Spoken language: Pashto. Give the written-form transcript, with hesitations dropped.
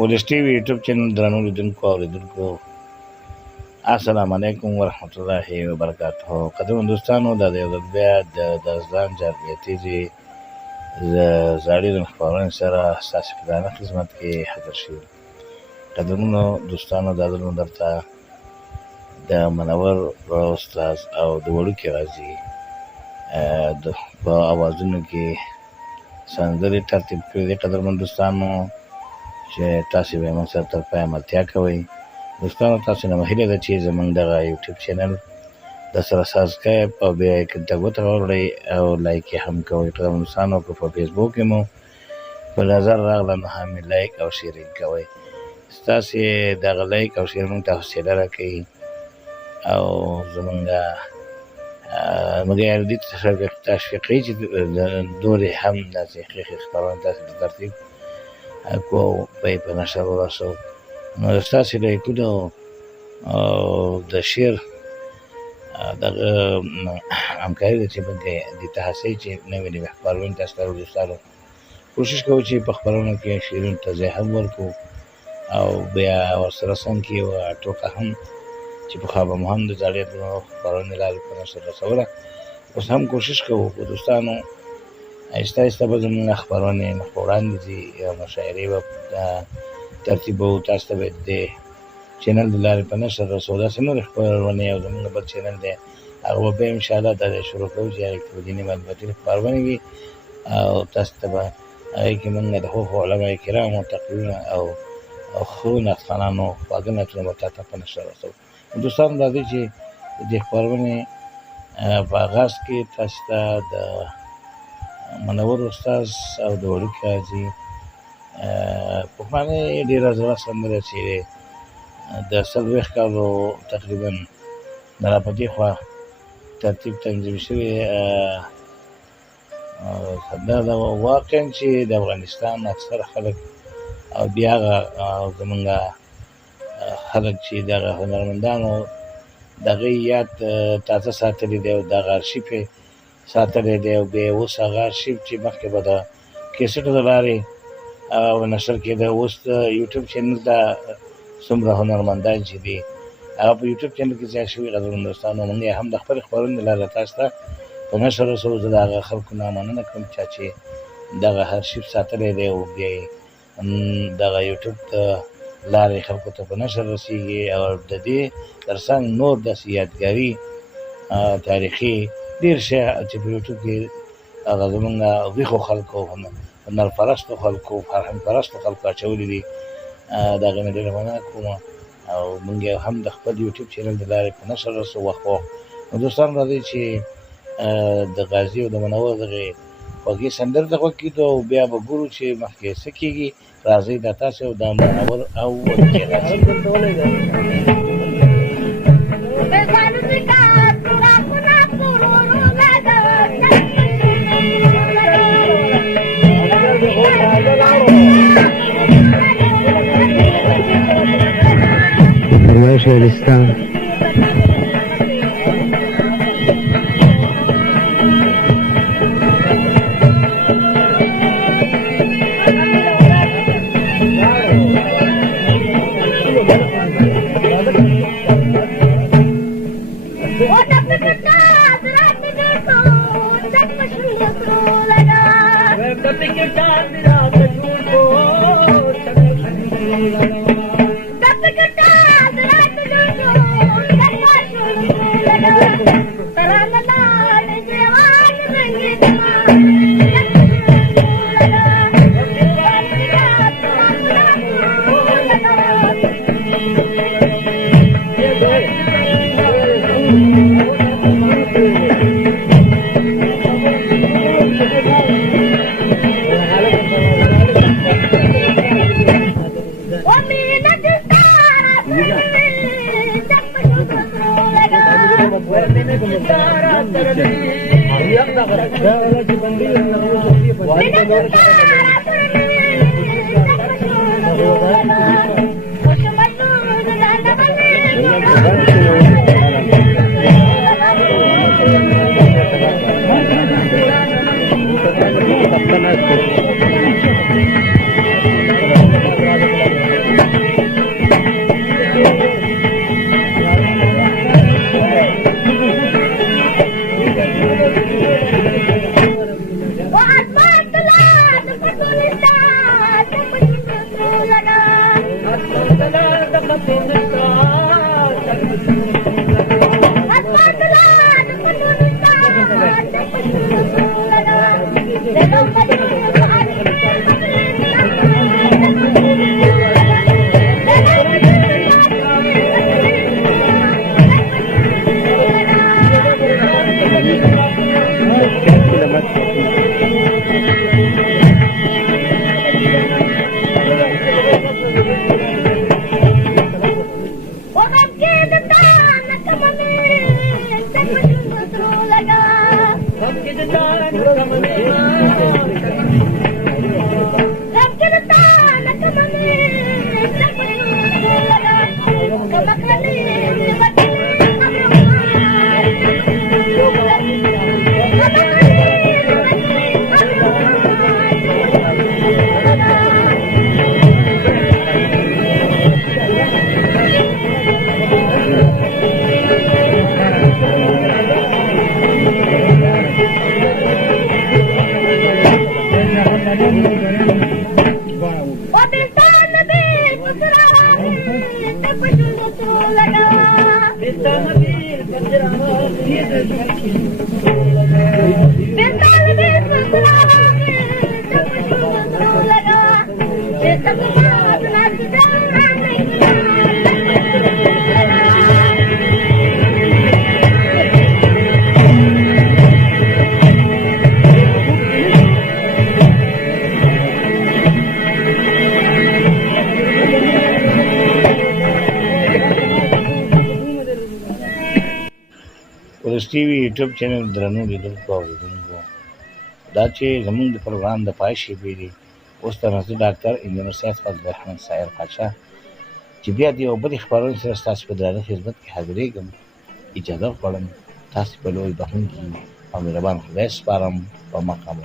ولس ټي وي یوټیوب چینل درنو لیدونکو او اوریدونکو السلام علیکم ورحمت الله وبرکاته. قدرمن دوستانو دا د یو ځل بیا د ځان جاربیتیزي زاړي د خپرونې سره ستاسو په درانه خدمت کې حاضر شوي. قدرمنو دوستانو دا ځل مو درته د منور استاد او د وړوکي غازي په اوازونو کې سندرې ترتیب کړي دي. قدرمن دوستانو چې تاسو به موږ سره تر پایه ملتیا کوئ. دوستانو تاسو نه هیله ده چې زموږ دغه یوټیوب چینل د سره سبسکرایب او بیا یې ګوته وکړئ او لایک یې هم کوئ. قدرمن دوستانو که په فیسبوک کې مو په نظر راغله نو هم لایک او شیر یې کوئ. ستاسې دغه لایک او شیر موږ ته حوصله راکوي او زموږ مګر دې تشویقوي چې نورې هم داسې ښې خپرونې تاسې ته ترتیب کو په نشر ورسوو. نو ستاسې لایکونه او د شیر دغه همکاري ده چې موږ دې ته هڅوي چې نوې نوې خپرونې تاسو ته دوستانو کوشش کوو چې په خپرونو کې شیرونو ته ځای هم ورکړو او بیا ورسره سم کې یوه ټوکه هم چې پخوا به مو هم د زاړې خپرونې لارې په نشر رسوله، اوس هم کوشش کوو په دوستانو آهسته آهسته به زموږ خپرونې مخ په وړاندې ځي او مشاعرې به ترتیبوو. تاسو ته به د چینل د لارې په نشر رسوو. داسې نورې خپرونې او زموږ بل چینل دی هغه به بیا انشاءالله دا شروع کوو چې هغې کې به ځینې معلوماتي خپرونې وي او تاسو ته به هغې کې موږ د ښو علماء کرامو تقریرونه او ښو نعتخوانانو خواږه نعتونه به تا ته په نشر رسوو. دوستانو راځئ چې د دې خپرونې په آغاز کې تاسو ته د منور استاد او د وړوکي غازي پخوانۍ ډېره زړه سندره چې د 40 کالو تقریبا د را په دې خوا ترتیب تنظیم شوې سندره ده. واقعا چې د افغانستان اکثر خلک او بیا هغه زمونږ خلک چې دغه هنرمندانو د هغې یاد تازه ساتلی دی او دغه ارشیف یې ساتلی دی او بیا اوس هغه ارشیف چې مخکې به د کیسټو د لارې نشر کېده، اوس د یوټیوب چینل ته څومره هنرمندان چې دي هغه په یوټیوب چینل کې ځای شوي. قدرمن دوستانو موږ یې هم د خپلې خپرونې له لارې تاسو ته په نشر رسوو. زه د هغه خلکو نه مننه کوم چا چې دغه ارشیف ساتلی دی او بیا یې دغه یوټیوب ته لارې خلکو ته په نشر رسېږي او د دې تر څنګ نور داسې یادګاري تاریخي ډېر شی چې په یوټیوب کې هغه زموږ ویښو خلکو هنرپرستو خلکو فرهنګ پرستو خلکو اچولي دي. د هغې نه ډېره مننه کوم او موږ یې هم د خپل یوټیوب چینل د لارې په نشر رسوو وخت په وخت. نو دوستان راځئ چې د غازي او د منور دغې خوږې سندرې ته غوږ کېږدو او بیا به ګورو چې مخکې څه کېږي. راځئ دا تاسې او د منور او وړوکي غازي شهرستان ولس ټي وي یوټیوب چینل درنو لیدونکو او اوریدونکو، دا چې زموږ د پروګرام د پای شیبې دي، اوس د نظر ډاکټر انجینر سید فضل الرحمن سایر پاچا چې بیا د یو بلې خپرونې سره ستاسو په درانه خدمت کې حاضرېږم. اجازه غواړم، تاسې په لوی بخښونکي او مهربان خدای سپارم. په مقام